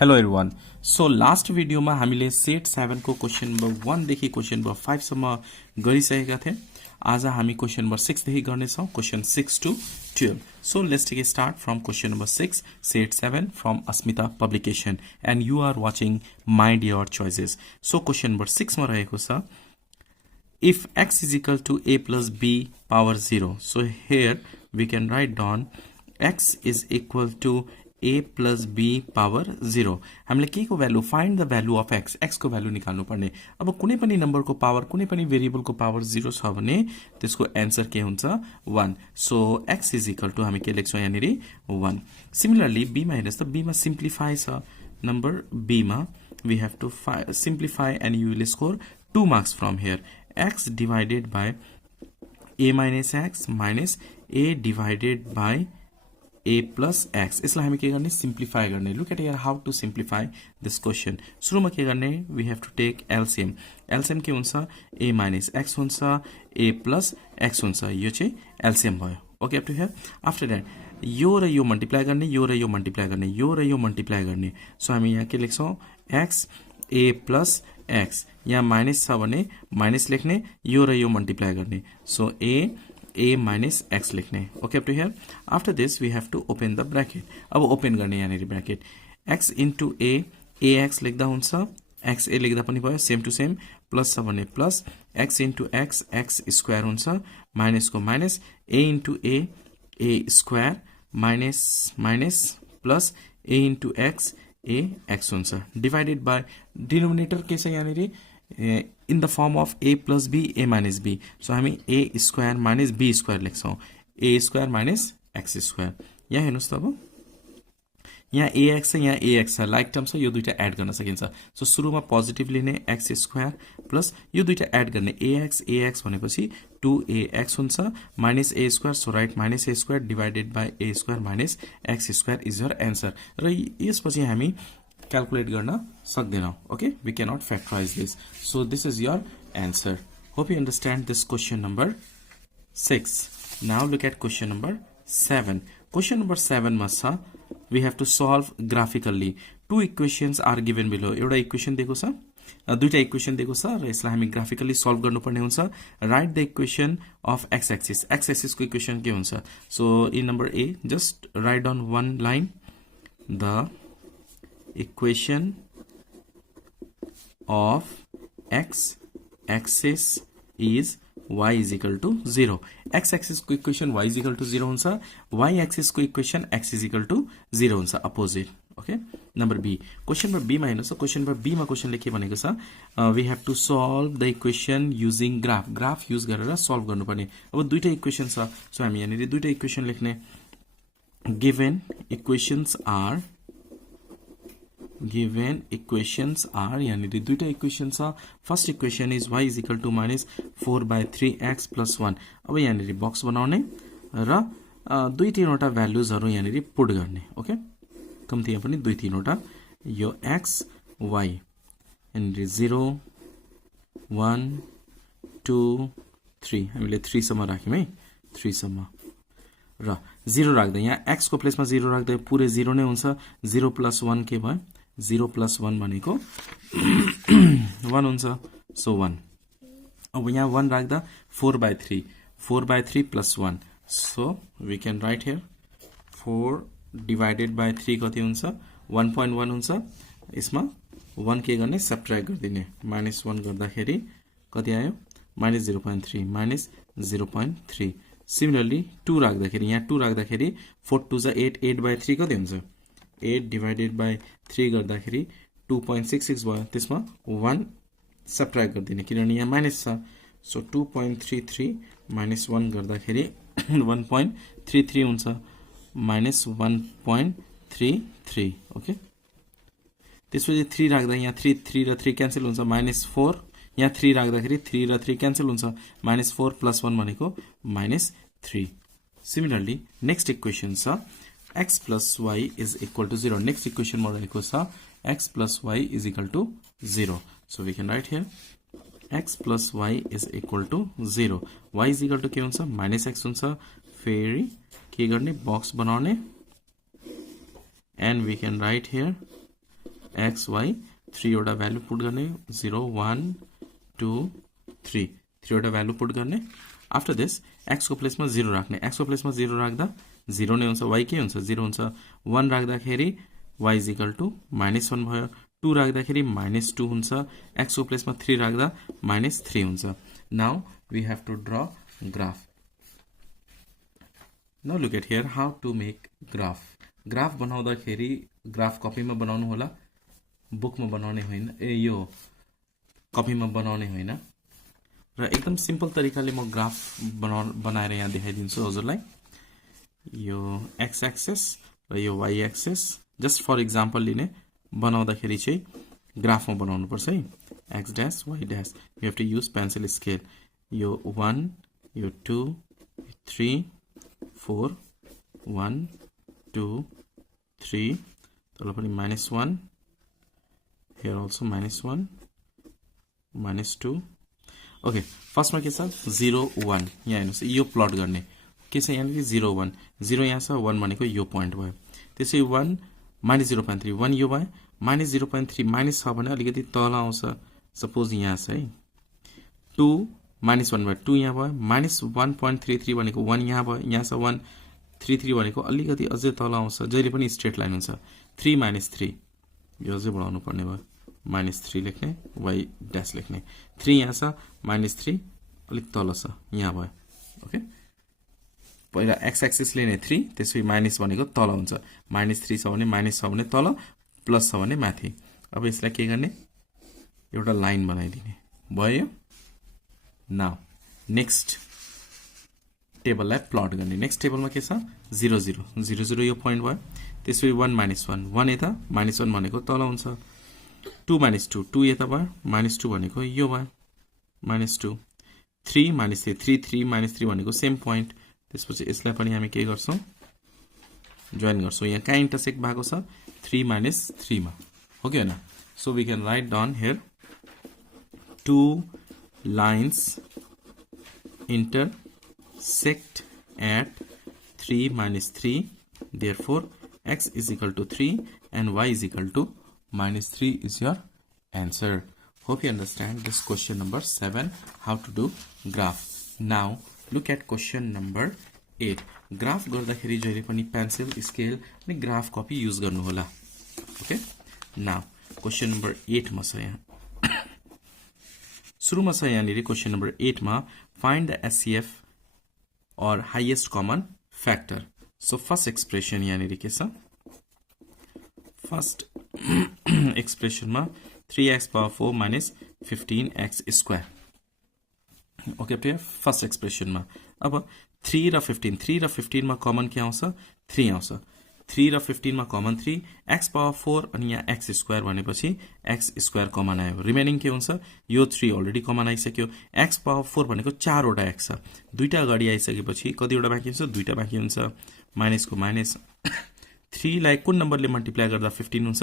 Hello everyone. So last भिडियोमा हामीले set 7 को क्वेशन नम्बर 1 देखि क्वेशन नम्बर 5 सम्म गरिसकेका थियौं। आज हामी क्वेशन नम्बर 6 देखि गर्नेछौं, question 6 to 12। So let's take start from question number 6 set 7 from Asmita publication and you are watching my dear choices. So question number 6 मा रहेको छ if x is equal to a plus b power 0, so here we can write down x is equal to a plus b power 0। हामीले के को value find the value of x, x को value निकाल्नु पर्ने। अब कुनै पनि number को पावर, कुनै पनि भेरिएबल को पावर 0 छ भने त्यसको आन्सर के हुन्छ 1। So x is equal to हामी के लेख्छौं यहाँनेरि 1। सिमिलरली b मा हेर्नुस् त, b मा सिम्प्लिफाई छ नम्बर b मा we have to simplify and you will score 2 marks from here। x divided by a minus x minus a divided by a plus x। यसलाई हामी के गर्ने सिम्प्लिफाई गर्ने। Look at here how to simplify this question. सुरुमा के गर्ने we have to take LCM. LCM के हुन्छ a minus x हुन्छ a plus x हुन्छ, यो चाहिँ एलसीएम भयो। Okay up to here. After that यो र यो मल्टिप्लाई गर्ने, यो र यो मल्टिप्लाई गर्ने, यो र यो मल्टिप्लाई गर्ने। सो हामी यहाँ के लेख्छौं x a plus x। यहाँ माइनस छ भने माइनस लेख्ने, यो र यो मल्टिप्लाई गर्ने। सो a minus x लेख्ने। Okay up to here. After this we have to open the bracket. अब ओपन गर्ने यहाँनेरि bracket. x into a ax लेख्दा हुन्छ, x a लेख्दा पनि भयो, सेम टु सेम। प्लस छ भने plus x into x x square हुन्छ, माइनस को minus a into a square minus minus plus a into x a x हुन्छ, डिवाइडेड बाय डिनोमिनेटर के छ यहाँनेरि in the form of a plus b a minus b। So हामी a square minus b square लेख्छौं, a square minus x square. यहाँ हेर्नुस् त, अब यहाँ ax छ, यहाँ ax छ, लाइक टर्म छ, यो दुईटा एड गर्न सकिन्छ। सो सुरुमा पोजिटिभ लिने x स्क्वायर प्लस यो दुईटा एड गर्ने ax भनेपछि 2ax हुन्छ minus a square. So right minus a square divided by a square minus x square is your answer. र यसपछि हामी क्याल्कुलेट गर्न सक्दैनौं। Okay, we can not factorize this. So this is your answer. Hope you understand this question number 6। Now look at question number 7। Question number 7 मा छ we have to solve graphically। two equations are given below। एउटा equation दिएको छ, दुईटा equation दिएको छ र यसलाई हामी ग्राफिकली सल्भ गर्नुपर्ने हुन्छ। Right the equation of x axis. x axis को इक्वेसन के हुन्छ? So in number A just write down one line the equation of x axis is y is equal to 0। x axis को equation y is equal to 0 हुन्छ, y axis को equation x is equal to 0 हुन्छ, opposite. Okay, number B. Question number B मा हेर्नुस्, question number B मा क्वेशनले के भनेको छ we have to solve the equation using graph. Graph use गरेर सल्भ गर्नुपर्ने। अब दुईटा इक्वेशन छ, सो हामी यहाँनेरि दुईटा इक्वेशन लेख्ने। गिभन इक्वेशंस आर यहाँनेरि दुईटा इक्वेशन छ। First equation is y is equal to minus 4/3x plus 1। अब यहाँनेरि बक्स बनाउने र दुई तीनवटा भ्यालुजहरु यहाँनेरि पुट गर्ने। ओके, कम्तीमा पनि दुई तीनवटा, यो x y यहाँनेरि 0 1 2 3 हामीले 3 सम्म राख्यौं है, 3 सम्म र 0 राख्दै यहाँ x को प्लेसमा 0 राख्दै पुरै 0 नै हुन्छ। 0 plus 1 के भयो? 0 plus 1 भनेको 1 हुन्छ, सो 1। अब यहाँ 1 राख्दा 4/3 plus 1। So we can write here 4 divided by 3 कति हुन्छ? 1.1 हुन्छ। यसमा 1 के गर्ने सबट्र्याक्ट गरिदिने, -1 गर्दाखेरि कति आयो? -0.3 माइनस 0.3। सिमिलरली 2 राख्दाखेरि यहाँ 2 राख्दाखेरि 4 2 जा 8, 8/3 कति हुन्छ? 8 डिवाइडेड बाय 3 गर्दाखेरि 2.66 भयो। त्यसमा 1 सबट्र्याक्ट गरिदिने किनभने यहाँ माइनस छ। सो 2.33 माइनस 1 गर्दाखेरि 1.33 हुन्छ, माइनस 1.33। ओके, त्यसपछि 3 राख्दा यहाँ 3 र 3 क्यान्सल हुन्छ, -4। यहाँ 3 राख्दाखेरि 3 र 3 क्यान्सल हुन्छ, -4 plus 1 भनेको -3। सिमिलरली नेक्स्ट इक्वेशन छ x plus y is equal to 0। Next equation मा रहेको छ x plus y is equal to 0। So we can write here x plus y is equal to 0। y is equal to के हुन्छ? -x हुन्छ। फेरि के गर्ने? बक्स बनाउने and we can write here X Y 3 वटा भ्यालु पुट गर्ने 0 1 2 3 3 वटा भ्यालु पुट गर्ने आफ्टर दिस एक्स को प्लेसमा 0 राख्ने एक्स को प्लेसमा 0 राख्दा 0 नै हुन्छ वाई के हुन्छ 0 हुन्छ 1 राख्दाखेरि y इज इक्वल टु -1 भयो 2 राख्दाखेरि -2 हुन्छ एक्स को प्लेसमा 3 राख्दा -3 हुन्छ now we have to draw graph now look at here how to make graph बनाउँदाखेरि ग्राफ कपीमा बनाउनु होला बुकमा बनाउने होइन यो कपीमा बनाउने होइन र एकदम सिम्पल तरिकाले म ग्राफ बनाएर यहाँ देखाइदिन्छु हजुरलाई यो एक्स एक्सिस र यो Y axis just for example लिने बनाउँदाखेरि चाहिँ ग्राफमा बनाउनु पर्छ है X dash Y dash you have to use pencil scale यो 1 यो 2 3 4 1 2 3 तल पनि -1 here also -1 -2 ओके फर्स्टमा के छ 0 1 यहाँ हेर्नुस् यो प्लट गर्ने के छ यहाँ 0 1 0 यहाँ छ 1 भनेको यो पोइन्ट भयो त्यसै 1 -0.3 1 यो भयो -0.3 माइनस छ भने अलिकति तल आउँछ सपोज यहाँ छ है 2 -1 भयो 2 यहाँ भयो -1.33 भनेको 1 यहाँ भयो यहाँ छ 1 33 भनेको अलिकति अझै तल आउँछ जहिले पनि स्ट्रेट लाइन हुन्छ 3 -3 यो अझै बढाउनु पर्ने भयो -3 लेख्ने y ड्यास लेख्ने 3 यहाँ छ -3 अलिक तल छ यहाँ भयो ओके पहिला x एक्सिस लिने 3 त्यसपछि माइनस भनेको तल हुन्छ -3 छ भने माइनस छ भने तल प्लस छ भने माथि अब यसलाई के गर्ने एउटा लाइन बनाइदिने भयो नाउ नेक्स्ट टेबललाई प्लट गर्ने नेक्स्ट टेबलमा के छ 0 0 0 0 यो पोइन्ट भयो त्यसपछि 1 -1 1 यता -1 भनेको तल हुन्छ 2 -2 2 यता भयो -2 भनेको यो भयो -2 3 -3 3 3 -3 भनेको सेम पोइन्ट त्यसपछि यसलाई पनि हामी के गर्छौं जोइन गर्छौं यहाँ कहाँ इन्टरसेक्ट भएको छ 3 - 3 मा हो कि हैन so we can write down here 2 lines intersect at 3 - 3 therefore x is equal to 3 and y is equal to -3 is your answer. Hope you understand this question number 7 how to do graph. Now look at question number 8. Graph गर्दाखेरि जहिले पनि pencil scale अनि graph copy use गर्नु होला. Okay? Now question number 8 मा छ यहाँ सुरुमा छ यहाँनिर question number 8 मा find the SCF or highest common factor. So first expression यहाँनिर के छ first expression मा 3x power 4 minus 15x square. Okay प्रिय first expression मा अब 3 र 15 मा कमन के आउँछ 3 आउँछ 3 र 15 मा कमन 3 x पावर 4 अनि यहाँ x स्क्वायर भनेपछि x स्क्वायर कमन आयो रिमेनिङ के हुन्छ यो 3 अलरेडी कमन आइसक्यो x पावर 4 भनेको 4 वटा x छ दुईटा अगाडि आइसकेपछि कति वटा बाँकी हुन्छ दुईटा बाँकी हुन्छ माइनस को माइनस 3 लाई कुन नम्बरले मल्टिप्लाई गर्दा 15 हुन्छ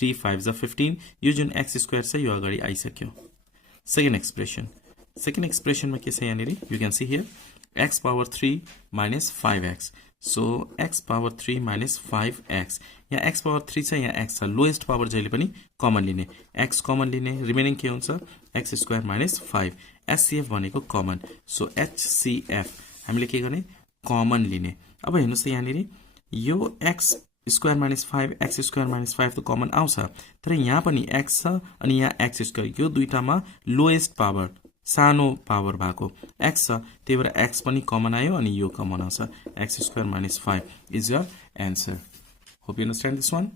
3 5 जा 15 यो जुन x स्क्वायर छ यो अगाडि आइसक्यो सेकेन्ड एक्सप्रेसन मा के छ यहाँनिर you can see here x power 3 minus 5x. So x power 3 minus 5x. यहाँ x power 3 छ यहाँ x छ लोएस्ट पावर जहिले पनि कमन लिने x कमन लिने रिमेनिङ के हुन्छ x स्क्वायर minus 5 SCF भनेको कमन सो HCF हामीले के गर्ने कमन लिने अब हेर्नुस् यहाँनिर यो x square minus 5 x square minus 5 त कमन आउँछ तर यहाँ पनि x छ अनि यहाँ x स्क्वायर यो दुईटामा लोएस्ट पावर सानो पावर भएको x छ त्यही भएर x पनि कमन आयो अनि यो कमन आउँछ x square minus 5 is your answer. Hope you understand this one.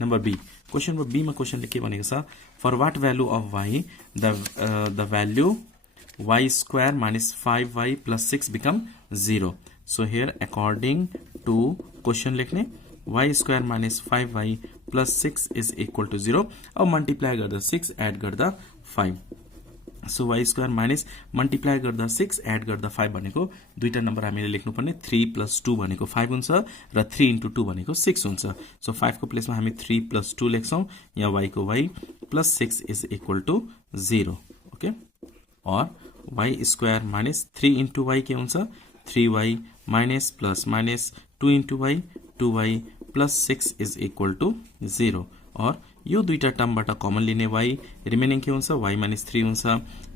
Number B. Question number B मा question ले के भनेको छ for what value of y the value y square minus 5y plus 6 become 0. So here according to question लेख्ने y square minus 5y plus 6 is equal to 0. अब multiply गर्दा 6 add गर्दा 5. So y square minus multiply गर्दा 6 add गर्दा 5 भनेको दुईटा number हामीले लेख्नुपर्ने 3 plus 2 भनेको 5 हुन्छ र 3 into 2 भनेको 6 हुन्छ. So 5 को प्लेसमा हामी 3 plus 2 लेख्छौं यहाँ y को y plus 6 is equal to 0. Okay? Or y square minus 3 into y के हुन्छ 3y minus plus minus 2 into y 2y plus 6 is equal to 0 or यो दुईटा टर्मबाट कमन लिने y रिमेनिङ के हुन्छ y माइनस 3 हुन्छ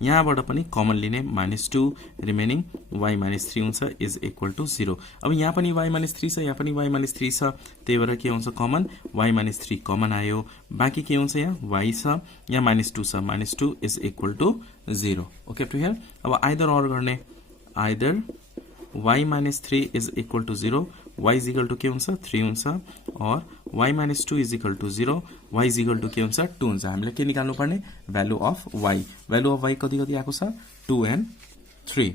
यहाँबाट पनि कमन लिने -2 रिमेनिङ y माइनस 3 हुन्छ इज इक्वल टू 0 अब यहाँ पनि y माइनस 3 छ यहाँ पनि y माइनस 3 छ त्यही भएर के हुन्छ कमन y माइनस 3 कमन आयो बाँकी के हुन्छ यहाँ y छ यहाँ -2 छ -2 is equal to 0 okay to here अब आइदर और गर्ने either y minus 3 is equal to 0 y is equal to के हुन्छ 3 हुन्छ or y minus 2 is equal to 0 y is equal to के हुन्छ 2 हुन्छ हामीले के निकाल्नु पर्ने भ्यालु अफ y कति कति आएको छ 2 and 3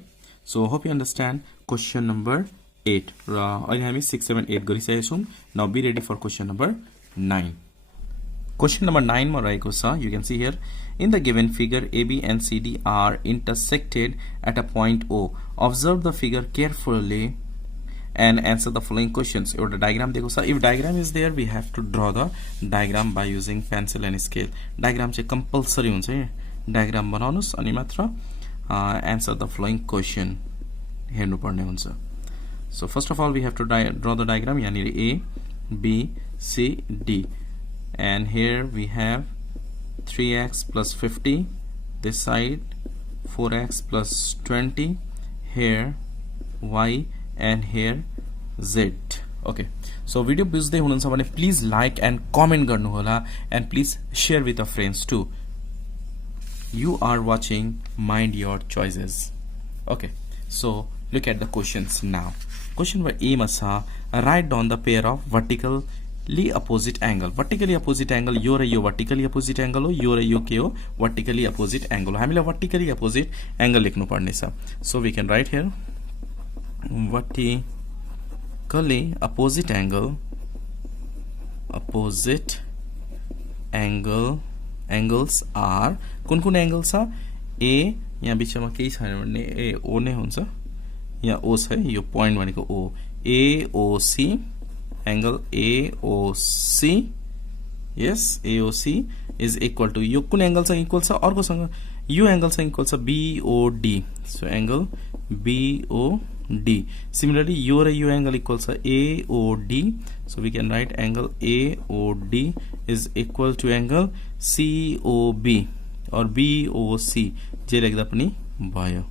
so hope you understand question number 8 र अहिले हामी 6 7 8 गरिसकेका छौं now be ready for question number 9 Question number 9 मा रहेको छ you can see here in the given figure AB and CD are intersected at a point O observe the figure carefully and answer the following questions एउटा diagram दिएको छ if diagram is there we have to draw the diagram by using pencil and scale diagram चाहिँ compulsory हुन्छ है diagram बनाउनुस् अनि मात्र answer the following question हेर्नु पर्ने हुन्छ so first of all we have to draw the diagram यानी A B C D and here we have 3x plus 50 this side 4x plus 20 here y and here z okay so video बुझ्दै हुनुहुन्छ भने please like and comment गर्नु होला and please share with your friends too you are watching mind your choices okay so look at the questions now question number A मा छ write down the pair of vertically opposite angle यो र यो vertically opposite angle हो यो र यो के हो vertically opposite angle हो हामीले vertically opposite angle लेख्नु पर्ने छ so we can write here vertically opposite angles are कुन angles छ A यहाँ बीचमा केही छैन भने A O नै हुन्छ यहाँ O छ यो point भनेको O AOC angle AOC yes AOC is equal to यो कुन angle सँग equal छ अर्कोसँग यो angle सँग equal छ BOD so angle BOD similarly यो र यो angle equal छ AOD so we can write angle AOD is equal to angle COB or BOC जे लेख्दा पनि भयो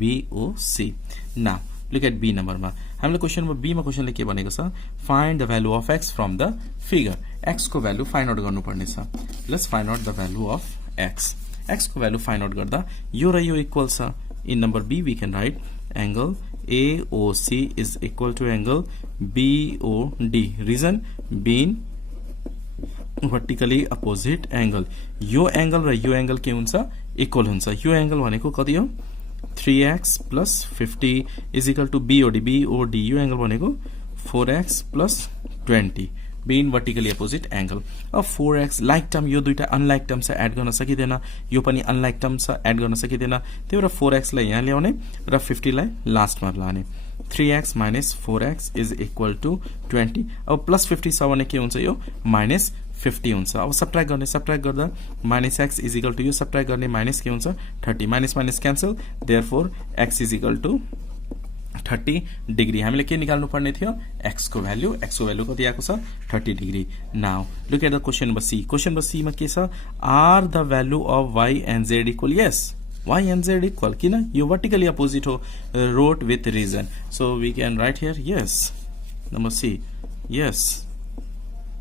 BOC now look at B number मा हामीले क्वेशन नम्बर B मा क्वेशनले के भनेको छ find the value of x from the figure x को भ्यालु फाइन्ड आउट गर्नु पर्ने छ let's find out the value of x को भ्यालु फाइन्ड आउट गर्दा यो र यो इक्वल छ in number B we can write angle AOC is equal to angle BOD reason being vertically opposite angle यो एंगल र यो एंगल के हुन्छ इक्वल हुन्छ यो एंगल भनेको कति हो 3x plus 50 is equal to BOD यो एंगल भनेको 4x plus 20 being vertically opposite angle अब 4x like term यो दुईटा unlike term से एड गर्न सकिदैन यो पनि unlike term से एड गर्न सकिदैन त्यही भएर 4x लाई यहाँ ल्याउने र 50 लाई लास्ट मा लाने 3x minus 4x is equal to 20 अब plus 50 छ भने के हुन्छ यो minus 50 हुन्छ अब सबट्र्याक्ट गर्दा minus x is equal to यो सबट्र्याक्ट गर्ने minus के हुन्छ 30 minus minus cancel therefore x is equal to 30 degree हामीले के निकाल्नु पर्ने थियो x को भ्यालु कति आएको छ 30 degree now look at the question number C मा के छ are the value of y and z equal yes y and z equal किन यो वर्टिकली अपोजिट हो wrote with reason so we can write here yes number C yes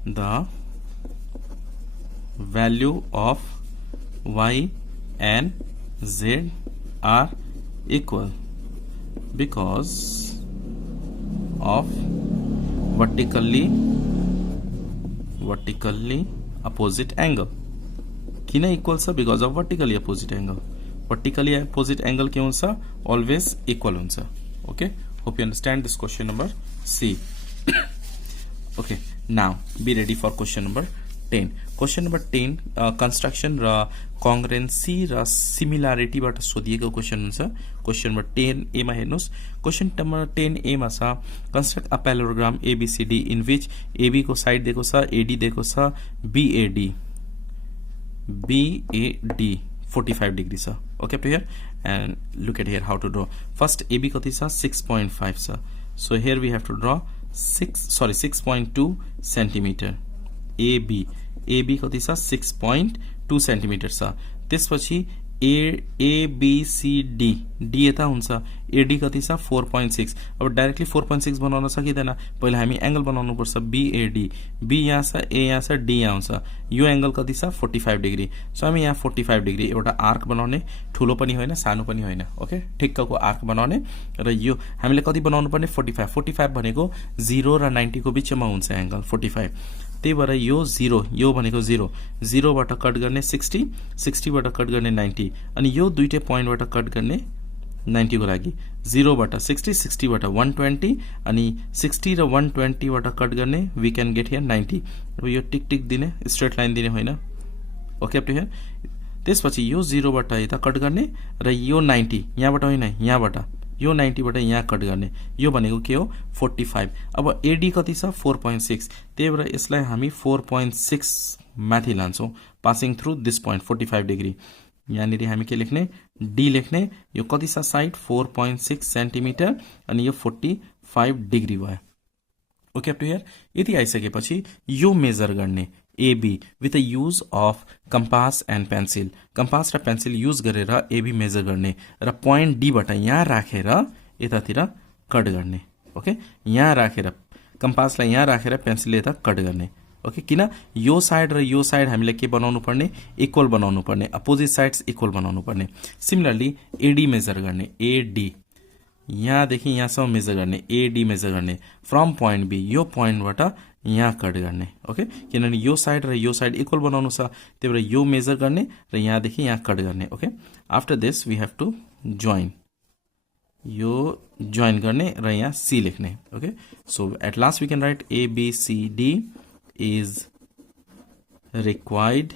the value of y and z are equal because of vertically opposite angle किन equal छ because of vertically opposite angle के हुन्छ always equal हुन्छ okay hope you understand this question number C okay now be ready for question number 10 question number 10 construction र कङ्ग्रेन्सी र similarity बाट सोधिएको question हुन्छ क्वेशन नम्बर 10 ए मा हेर्नुस् क्वेशन नम्बर 10 ए मा छ construct a parallelogram ABCD in which AB को साइड दिएको छ AD दिएको छ BAD 45 डिग्री छ okay up to here and look at here how to draw first AB कति छ 6.5 छ so here we have to draw 6.2 centimetre AB कति छ 6.2 सेन्टिमिटर छ त्यसपछि एबीसीडी डी यता हुन्छ एडी कति छ 4.6 अब डाइरेक्टली 4.6 बनाउन सकिदैन पहिला हामी एंगल बनाउनु पर्छ बीएडी बी यहाँ छ ए यहाँ छ डी यहाँ हुन्छ यो एंगल कति छ 45 डिग्री सो हामी यहाँ 45 डिग्री एउटा आर्क बनाउने ठुलो पनि होइन सानो पनि होइन ओके ठिक्कको आर्क बनाउने र यो हामीले कति बनाउनु पर्ने 45 भनेको 0 र 90 को बीचमा हुन्छ एंगल 45 त्यही भएर यो 0 यो भनेको 0 बाट कट गर्ने 60 बाट कट गर्ने 90 अनि यो दुईटै पोइन्टबाट कट गर्ने 90 को लागि 0 बाट 60 बाट 120 अनि 60 र 120 बाट कट गर्ने वी क्यान गेट हियर 90 अब यो टिक टिक दिने स्ट्रेट लाइन दिने होइन ओके अप टु हियर त्यसपछि यो 0 बाट यता कट गर्ने र यो 90 यहाँबाट होइन यहाँबाट यो 90 बाट यहाँ कट गर्ने यो भनेको के हो 45 अब एडी कति छ 4.6 त्यही भएर यसलाई हामी 4.6 माथि लान्छौं passing through this point 45 degree यहाँनिर हामी के लेख्ने डी लेख्ने यो कति छ साइड 4.6 सेन्टिमिटर अनि यो 45 डिग्री भयो ओके अप टु हियर यति आइसकेपछि यो मेजर गर्ने AB with the use of compass and pencil compass र पेन्सिल युज गरेर AB मेजर गर्ने र पोइन्ट D बाट यहाँ राखेर यतातिर कट गर्ने ओके यहाँ राखेर कम्पासलाई यहाँ राखेर पेन्सिलले यता कट गर्ने ओके किन यो साइड र यो साइड हामीले के बनाउनु पर्ने इक्वल बनाउनु पर्ने अपोजिट साइड्स इक्वल बनाउनु पर्ने सिमिलरली AD मेजर गर्ने AD यहाँदेखि यहाँसम्म मेजर गर्ने AD मेजर गर्ने फ्रम पोइन्ट B यो पोइन्टबाट यहाँ कट गर्ने ओके किनभने यो साइड र यो साइड इक्वल बनाउनु छ त्यही भएर यो मेजर गर्ने र यहाँदेखि यहाँ कट गर्ने okay after this we have to join यो जोइन गर्ने र यहाँ C लेख्ने okay so at last we can write ABCD is required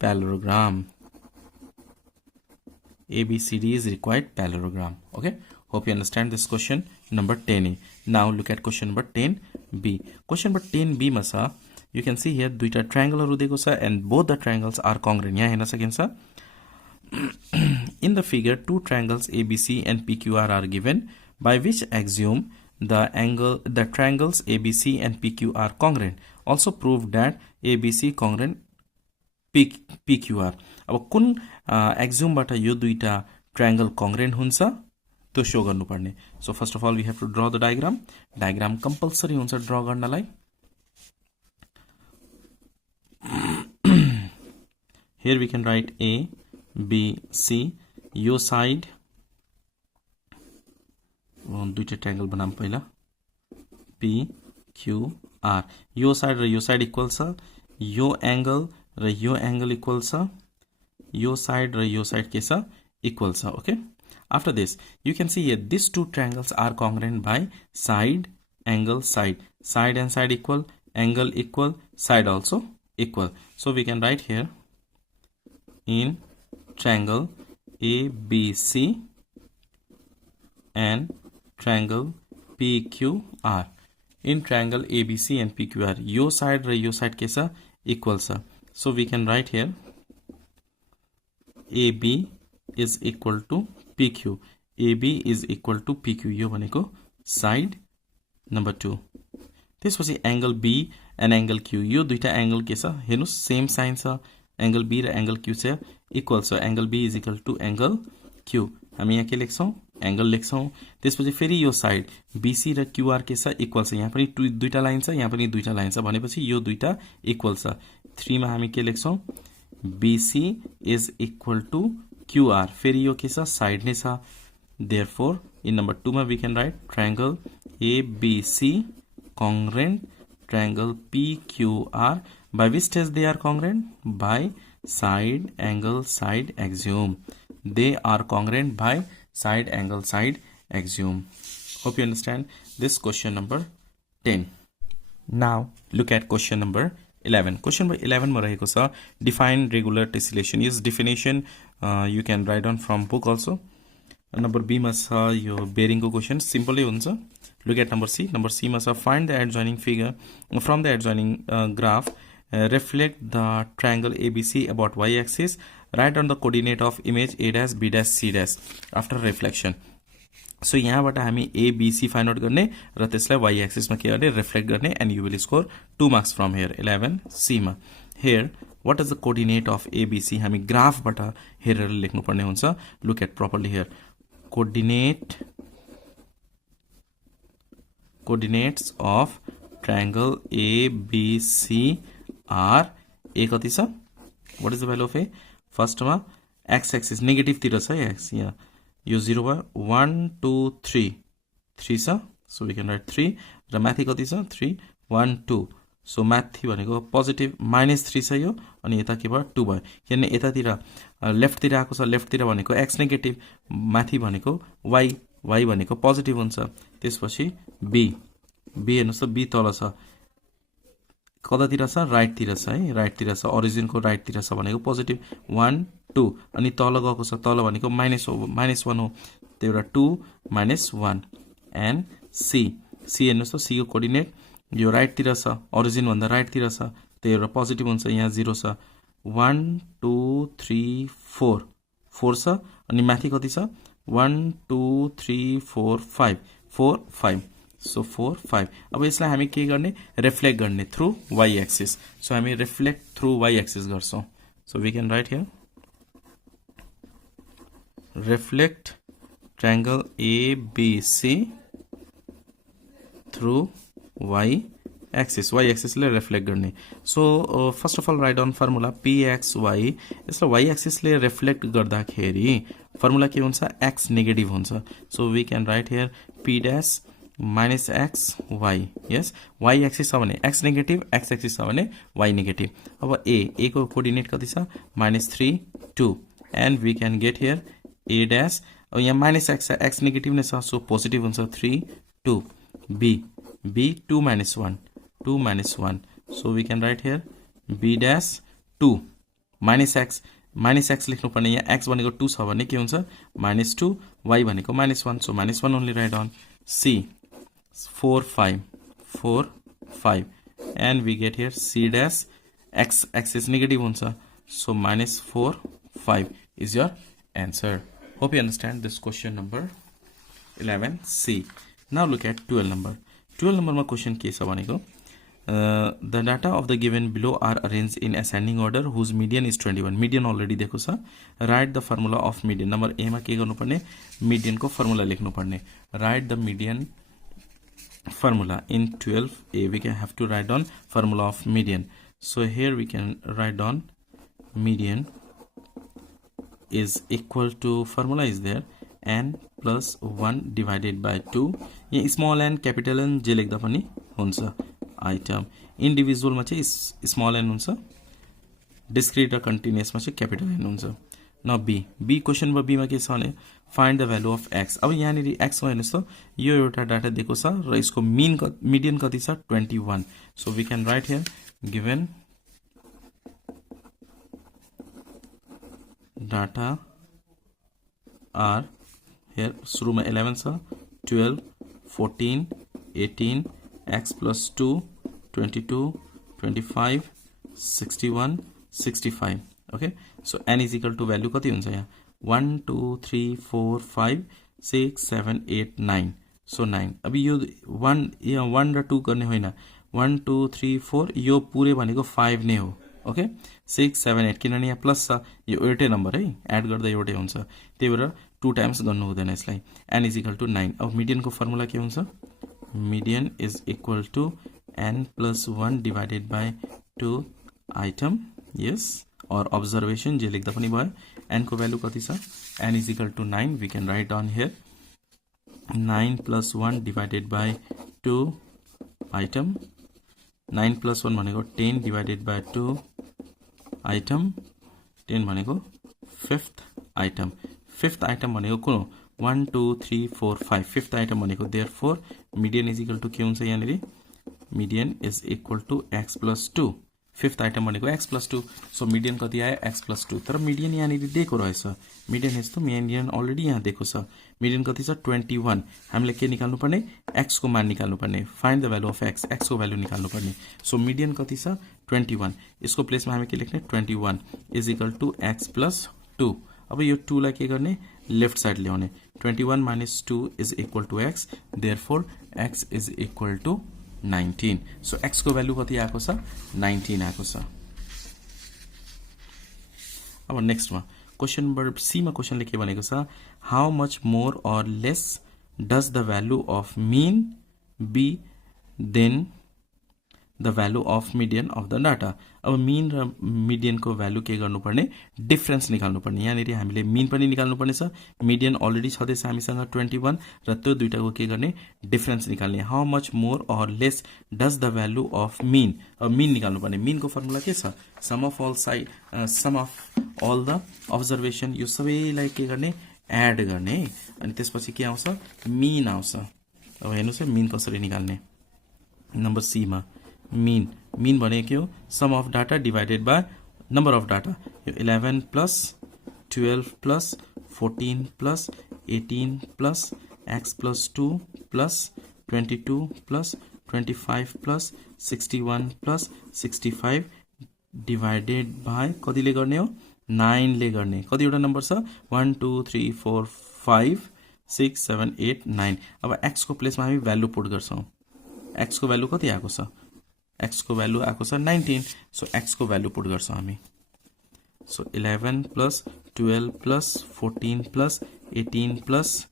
parallelogram ABCD is required parallelogram okay hope you understand this question number 10A now look at question number 10B question number 10B ma cha you can see here duita triangle haru दिएको छ and both the triangles are congruent यहाँ हेर्न सकिन्छ in the figure two triangles ABC and PQR are given by which axiom the triangles ABC and PQ are congruent also prove that ABC congruent PQR अब कुन axiom बाट यो दुईटा triangle कongruent हुन्छ त्यो शो गर्नुपर्ने so first of all we have to draw the diagram compulsory हुन्छ draw गर्नलाई here we can write A B C यो साइड दुईटा ट्रायंगल बनाम पहिला P Q R यो साइड र यो साइड इक्वल छ यो एंगल र यो एंगल इक्वल छ यो साइड र यो साइड के छ इक्वल छ okay after this you can see here this two triangles are congruent by side angle side and side equal angle equal side also equal so we can write here in triangle ABC and triangle PQR in triangle ABC and PQR यो side र यो side के छ equal छ so we can write here AB is equal to PQ AB is equal to PQ यो भनेको side number 2 त्यसपछि angle B and angle Q यो दुईटा एंगल के छ हेर्नु सेम साइन छ एंगल B र एंगल Q छ इक्वल छ angle B is equal to angle Q हामी यहाँ के लेख्छौं एंगल लेख्छौं त्यसपछि फेरि यो साइड BC र QR के छ इक्वल छ यहाँ पनि दुईटा लाइन छ यहाँ पनि दुईटा लाइन छ भनेपछि यो दुईटा इक्वल छ 3 मा हामी के लेख्छौं BC is equal to QR फेरि यो के छ साइड नै छ therefore in number 2 मा we can write triangle ABC congruent triangle PQR by which test they are congruent by side angle side axiom they are congruent by side angle side axiom hope you understand this question number 10 now look at question number 11 question number 11 मा रहेको छ define regular tessellation is definition you can write on from book also number B मा छ यो bearing को question simple हुन्छ look at number C मा छ find the adjoining figure from the adjoining graph reflect the triangle ABC about y axis write on the coordinate of image A dash B dash C dash after reflection so यहाँबाट हामी ABC find out गर्ने र त्यसलाई Y एक्सिसमा के गर्ने reflect गर्ने and you will score 2 marks from here 11C मा here what is the coordinate of ABC हामी ग्राफबाट हेरेर लेख्नुपर्ने हुन्छ look at properly here coordinates of triangle ABC are A कति छ what is the value of A first मा x axis negative तिर छ x यहाँ यो 0 भयो 1 2 3 3 छ so we can write 3 र माथि कति छ 3 1 2 so माथि भनेको पोजिटिभ -3 छ यो अनि यता के भयो 2 भयो किनभने यतातिर लेफ्ट तिर आएको छ लेफ्ट तिर भनेको x नेगेटिभ माथि भनेको y y भनेको पोजिटिभ हुन्छ त्यसपछि b हेर्नुस् त b तल छ कतातिर छ राइट तिर छ है राइट तिर छ ओरिजिनको राइट तिर छ भनेको पोजिटिभ 1 2 अनि तल गएको छ तल भनेको -1 हो त्यो एउटा 2 -1 एन्ड c हेर्नुस् त c को कोअर्डिनेट यो राइट तिर छ ओरिजिन भन्दा राइट तिर छ त्यो एउटा पोजिटिभ हुन्छ यहाँ 0 छ 1 2 3 4 4 छ अनि माथि कति छ 1 2 3 4 5 4 5 सो 4 5 अब यसलाई हामी के गर्ने रिफ्लेक्ट गर्ने थ्रु y एक्सिस सो हामी रिफ्लेक्ट थ्रु y एक्सिस गर्छौं so we can write here reflect triangle ABC through y axis ले रिफ्लेक्ट गर्ने so first of all write down formula pxy यसलाई y एक्सिस ले reflect गर्दाखेरि formula के हुन्छ x negative हुन्छ so we can write here p dash minus x y yes y axis छ भने x नेगेटिभ x एक्सिस छ भने y नेगेटिभ अब a को कोअर्डिनेट कति छ -3 2 and we can get here a dash अब यहाँ -x छ x नेगेटिभ नै छ सो पोजिटिभ हुन्छ 3 2 b 2 -1 2 -1 so we can write here b dash 2 -x लेख्नु पर्ने यहाँ x भनेको 2 छ भने के हुन्छ -2 y भनेको -1 so -1 only write on c 4 5 and we get here c dash x axis negative हुन्छ so -4 5 is your answer. Hope you understand this question number 11C. Now look at 12 number. 12 number मा question के छ भनेको the data of the given below are arranged in ascending order whose median is 21. Median already देखो छ. Write the formula of median. Number A मा के गर्नु पर्ने median को formula लेख्नु पर्ने. Write the median formula in 12A. We can have to write down formula of median. So here we can write down median is equal to formula is there n plus 1 divided by 2. ये small n capital N जे लेख्दा पनि हुन्छ item. Individual मा चाहिँ small n हुन्छ discrete र continuous मा चाहिँ capital N हुन्छ. Now B question मा B मा के छ भने find the value of x. अब यहाँ नि x मा हेर्नुस् त यो एउटा डाटा दिएको छ र यसको median कति छ 21. So we can write here given data are here सुरुमा 11 छ 12 14 18 x plus 2 22 25 61 65 okay so n is equal to value कति हुन्छ यहाँ 1 2 3 4 5 6 7 8 9 so 9 अब यो 1 र 2 गर्ने होइन 1 2 3 4 यो पुरै भनेको 5 नै हो ओके 6 7 8 किनभने यहाँ प्लस छ यो एउटै नम्बर है एड गर्दा एउटै हुन्छ त्यही भएर 2 टाइम्स गर्नु हुँदैन यसलाई n is equal to 9 अब मिडियन को फर्मुला के हुन्छ median is equal to n plus 1 divided by 2 item yes or observation जे लेख्दा पनि भयो n को भ्यालु कति छ n is equal to 9 we can write down here 9 plus 1 divided by 2 item 9 plus 1 भनेको 10 divided by 2 item 10 भनेको fifth item भनेको कुन हो 1 2 3 4 5 fifth item भनेको therefore median is equal to के हुन्छ यहाँनेरि median is equal to x plus 2 fifth item भनेको x plus 2 so median कति आयो x plus 2 तर median यहाँनेरि दिएको रहेछ median यस्तो median अलरेडी यहाँ दिएको छ median कति छ 21 हामीले के निकाल्नु पर्ने x को मान निकाल्नु पर्ने find the value of x को भ्यालु निकाल्नु पर्ने so median कति छ 21 यसको प्लेसमा हामी के लेख्ने 21 is equal to x plus 2 अब यो 2 लाई के गर्ने लेफ्ट साइड ल्याउने 21 minus 2 is equal to x, therefore x is equal to 19. So x को भ्यालु कति आएको छ 19 आएको छ। अब नेक्स्टमा क्वेशन नम्बर सी मा क्वेशनले के भनेको छ how much more or less does the value of mean be than the value of median of the data. अब मीन र मिडियन को भ्यालु के गर्नुपर्ने डिफरेन्स निकाल्नुपर्ने। यहाँनिर हामीले मीन पनि निकाल्नुपर्ने छ, मिडियन अलरेडी छँदैछ हामीसँग 21 र त्यो दुईटाको के गर्ने डिफरेन्स निकाल्ने। How much more or less does the value of mean. अब मीन निकाल्नुपर्ने। मीनको फर्मुला के छ sum of all the observation. यो सबैलाई के गर्ने एड गर्ने अनि त्यसपछि के आउँछ मीन आउँछ। अब हेर्नुस् है मीन कसरी निकाल्ने। नम्बर सी मा मीन भनेको के हो sum of data divided by number of data. यो 11 plus 12 plus 14 plus 18 plus x plus 2 plus 22 plus 25 plus 61 plus 65 divided by कतिले गर्ने हो 9 ले गर्ने। कतिवटा नम्बर छ 1 2 3 4 5 6 7 8 9। अब x को प्लेसमा हामी भ्यालु पुट गर्छौं। x को भ्यालु कति आएको छ x को भ्यालु आएको छ 19। सो x को भ्यालु पुट गर्छौं हामी। So 11 plus 12 plus 14 plus 18 plus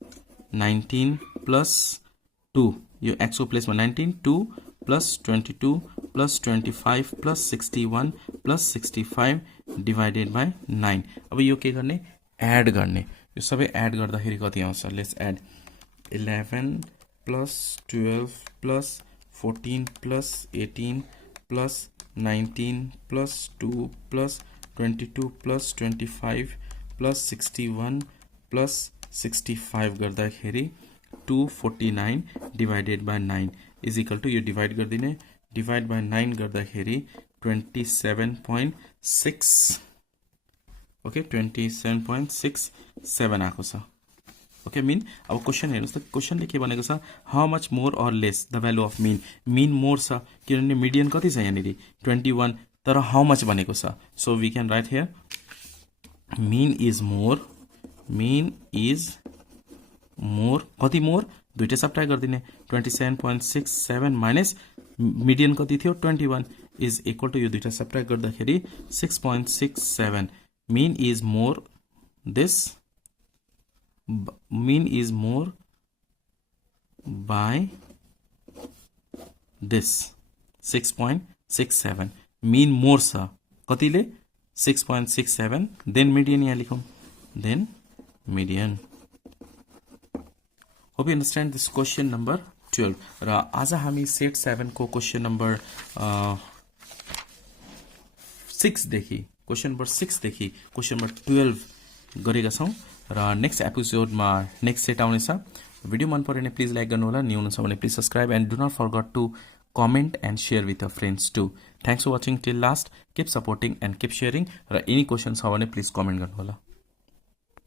19 plus 2 यो x को प्लेसमा 19 2 plus 22 plus 25 plus 61 plus 65 divided bye 9। अब यो के गर्ने एड गर्ने। यो सबै एड गर्दाखेरि कति आउँछ let's add 11 plus 12 plus 14 plus 18 plus 19 plus 2 plus 22 plus 25 plus 61 plus 65 गर्दाखेरि 249 divided by 9 is equal to यो डिवाइड गर्दिने डिवाइड by 9 गर्दाखेरि 27.6 ओके 27.67 आएको छ। ओके मीन। अब क्वेशन हेर्नुस् त क्वेशनले के भनेको छ how much more or lace the value of mean more छ किनभने मिडियन कति छ यहाँनिर 21 तर हाउ मच भनेको छ। So we can write here mean is more कति मोर दुईटा सब्ट्र्याक्ट गर्दिने 27.67 माइनस मिडियन कति थियो 21 इज इक्वल टु यो दुईटा सब्ट्र्याक्ट गर्दाखेरि 6.67 mean is more this mean is more by this 6.67 mean more छ कतिले 6.67 then median यहाँ लेखौं then median। hope you understand this question number 12 र आज हामी सेट 7 को क्वेशन नम्बर 6 देखि क्वेशन नम्बर 6 देखि क्वेशन नम्बर 12 गरेका छौं र नेक्स्ट एपिसोडमा नेक्स्ट सेट आउनेछ। भिडियो मन परे भने प्लिज लाइक गर्नु होला, न्यू हुनुहुन्छ भने please subscribe and do not forget to comment and share with your friends too. Thanks for watching till last. Keep supporting and keep sharing र एनी क्वेसन छ भने प्लिज कमेन्ट गर्नु होला।